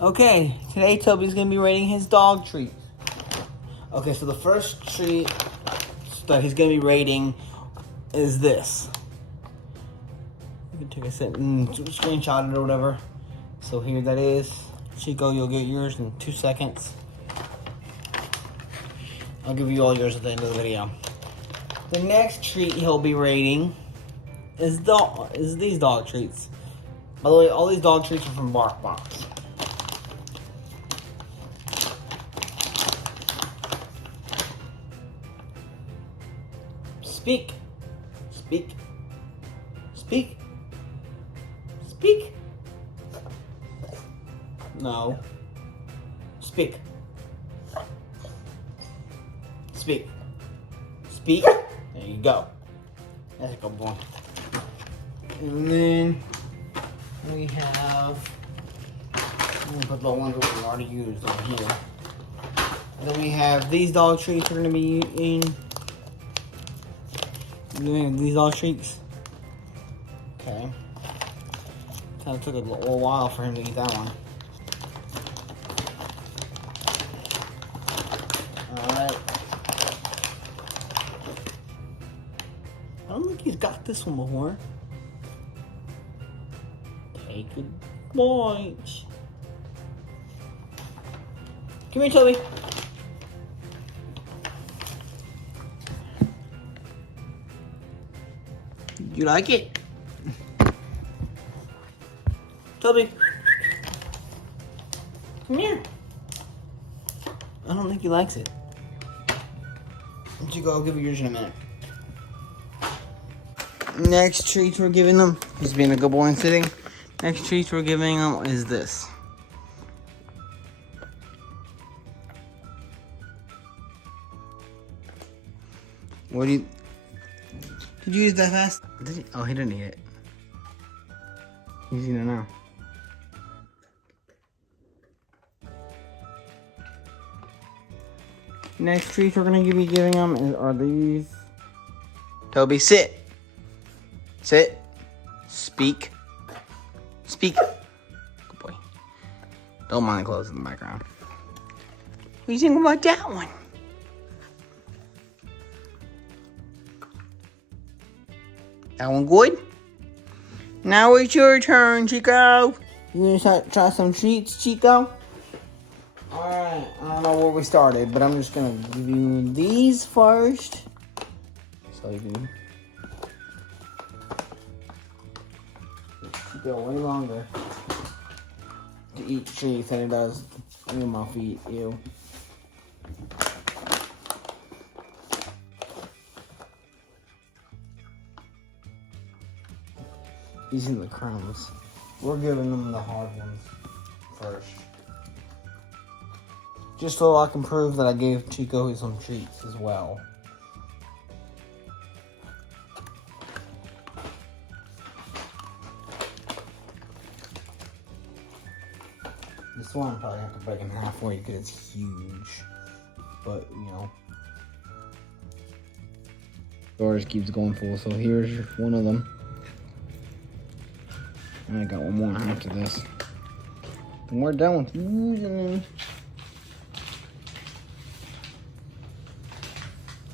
Okay, today Toby's gonna be rating his dog treats. Okay, so the first treat that he's gonna be rating is this. You can take a sip and screenshot it or whatever. So here that is. Chico, you'll get yours in 2 seconds. I'll give you all yours at the end of the video. The next treat he'll be rating is these dog treats. By the way, all these dog treats are from BarkBox. Speak. Speak. Speak. Speak. No. Speak. Speak. Speak. There you go. That's a good one. And then we have, I'm gonna put the ones that we already used over here. And then we have these dog treats we're gonna be eating. These dog treats. Okay. Kind of took a little while for him to eat that one. Alright. I don't think he's got this one before. Take a bite. Come here, Toby. You like it? Toby. Come here. I don't think he likes it. You go, I'll give you yours in a minute. Next treat we're giving them, he's being a good boy and sitting. Next treat we're giving him is this. What do you... Did you use that fast? Did he? Oh, he didn't eat it. He's eating it now. Next treats we're gonna be giving him are these. Toby, sit. Sit. Speak. Speak. Good boy. Don't mind the clothes in the background. What do you think about that one? That one good? Now it's your turn, Chico. You gonna try some treats, Chico? Alright, I don't know where we started, but I'm just gonna give you these first. So you can go way longer to eat treats than it does in my feet. Ew. Using the crumbs. We're giving them the hard ones first. Just so I can prove that I gave Chico some treats as well. This one I probably have to break in half for you because it's huge. But, you know. Yours keeps going full, so here's one of them. I got one more after this. And we're done with using them.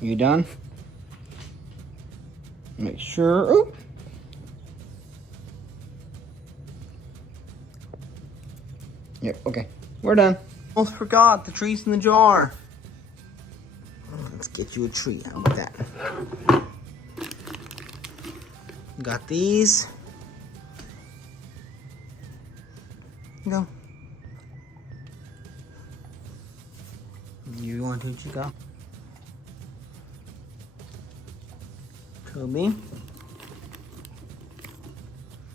You done? Make sure. Ooh. Yep, okay. We're done. Almost forgot the treats in the jar. Let's get you a treat. How about that? Got these. Go. You want to, Chico? Toby.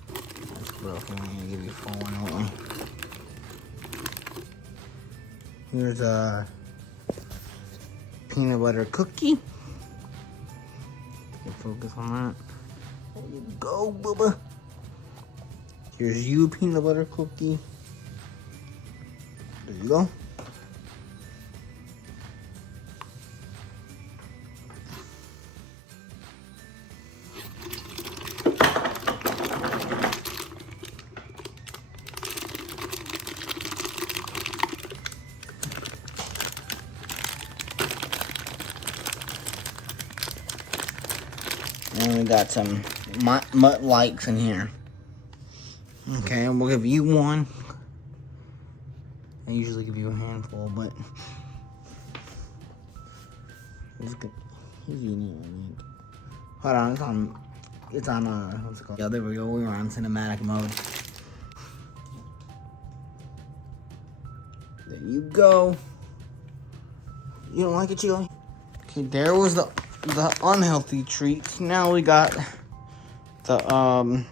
That's broken. I'm gonna give you 4 one, won't we? Here's a peanut butter cookie. Focus on that. There you go, Bubba. Here's you, peanut butter cookie. There you go. we got some Mutt Likes in here. Okay, and we'll give you one. I usually give you a handful, but he's eating it, I think. Hold on, it's on what's it called? Yeah, there we go. We were on cinematic mode. There you go. You don't like it, Chili? Okay, there was the unhealthy treats. Now we got the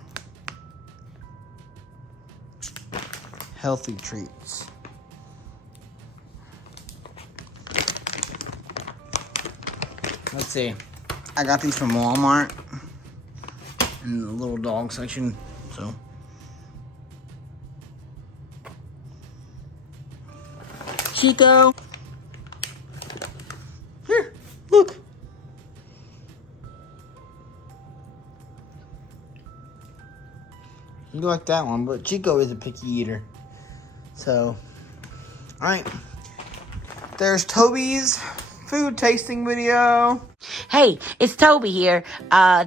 healthy treats. Let's see. I got these from Walmart in the little dog section. So Chico, here, look. You like that one, but Chico is a picky eater. So, all right. There's Toby's food tasting video. Hey, it's Toby here.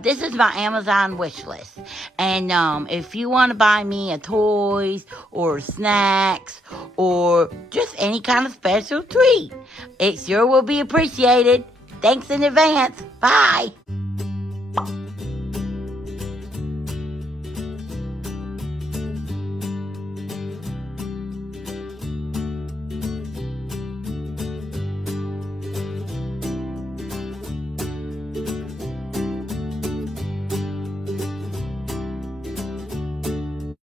This is my Amazon wish list. And if you want to buy me a toys or snacks or just any kind of special treat, it sure will be appreciated. Thanks in advance. Bye.